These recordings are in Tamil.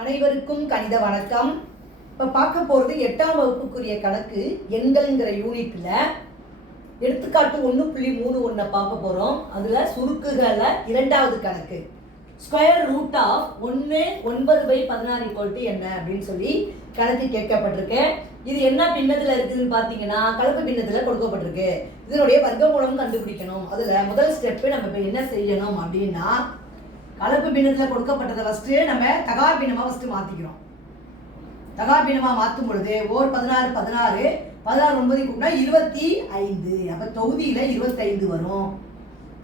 அனைவருக்கும் கணித வணக்கம். இப்போ பார்க்க போகிறது எட்டாம் வகுப்புக்குரிய கணக்கு எண்கள்ங்கிற யூனிட்டில் எடுத்துக்காட்டு ஒன்று புள்ளி மூணு ஒன்றை பார்க்க போகிறோம் அதில் சுருக்குகளில் இரண்டாவது கணக்கு. ஸ்கொயர் ரூட் ஆஃப் ஒன்று ஒன்பது பை பதினாறு ஈக்குவல் என்ன அப்படின்னு சொல்லி கணக்கு கேட்கப்பட்டிருக்கேன் இது என்ன பின்னத்தில் இருக்குதுன்னு பார்த்தீங்கன்னா கலப்பு பின்னத்தில் கொடுக்கப்பட்டிருக்கு. இதனுடைய வர்க்கமூலம் கண்டுபிடிக்கணும். அதில் முதல் ஸ்டெப்பு நம்ம இப்போ என்ன செய்யணும் அப்படின்னா கலப்பு பின்னத்தில் கொடுக்கப்பட்டதை ஃபஸ்ட்டு நம்ம தகார் பின்னமாக ஃபஸ்ட்டு மாற்றிக்கிறோம் தகார் பின்னமாக மாற்றும் பொழுது ஓர் பதினாறு பதினாறு பதினாறு ஒன்பது கூப்பிட்டா இருபத்தி ஐந்து. அப்போ தொகுதியில் இருபத்தைந்து வரும்.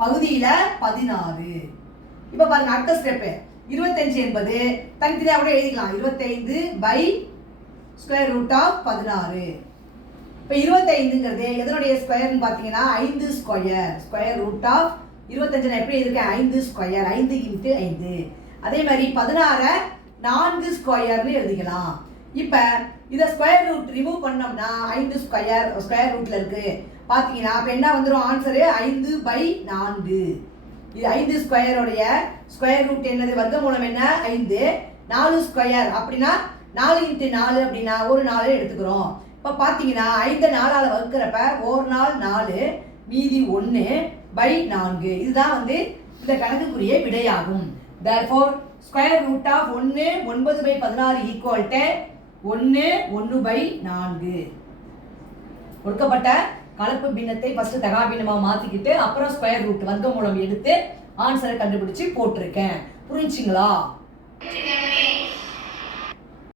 பகுதியில் பதினாறு. இப்போ பாருங்க அடுத்த ஸ்டெப்பு இருபத்தஞ்சு என்பது தனித்தனியாக கூட எழுதிக்கலாம். இருபத்தைந்து பை ஸ்கொயர் ரூட் ஆஃப் பதினாறு. இப்போ இருபத்தைந்துங்கிறது எதனுடைய ஸ்கொயர்னு பார்த்தீங்கன்னா ஐந்து ஸ்கொயர் ஸ்கொயர் ரூட் ஆஃப் இருபத்தஞ்சு நான் எப்படி இருக்கேன் ஐந்து ஸ்கொயர் ஐந்து இன்ட்டு ஐந்து. அதே மாதிரி பதினாறை நான்கு ஸ்கொயர்னு எழுதிக்கலாம். இப்போ இதை ஸ்கொயர் ரூட் ரிமூவ் பண்ணோம்னா ஐந்து ஸ்கொயர் ஸ்கொயர் ரூட்டில் இருக்குது பார்த்தீங்கன்னா அப்போ என்ன வந்துடும் ஆன்சரு ஐந்து பை நான்கு. இது ஐந்து ஸ்கொயருடைய ஸ்கொயர் ரூட் என்னது? வர்க்க மூலம் என்ன? ஐந்து. நாலு ஸ்கொயர் அப்படின்னா நாலு இன்ட்டு நாலு அப்படின்னா ஒரு நாலு எடுத்துக்கிறோம். இப்போ பார்த்தீங்கன்னா ஐந்து நாளால் வகுக்கிறப்ப ஒரு நாள் நாலு மீதி ஒன்று பை நான்கு. இதுதான் வந்து இந்த கணக்குக்குரிய விடையாகும். தேர்ஃபோர் ஸ்கொயர் ரூட் ஆஃப் ஒன்று ஒன்பது பை பதினாறு ஈக்குவல் ஒன்று ஒன்று பை நான்கு. கொடுக்கப்பட்ட கலப்பு பின்னத்தை ஃபஸ்ட்டு தகா பின்னமாக மாற்றிக்கிட்டு அப்புறம் ஸ்கொயர் ரூட் வர்க்க மூலம் எடுத்து ஆன்சரை கண்டுபிடிச்சு போட்டிருக்கேன். புரிஞ்சுங்களா?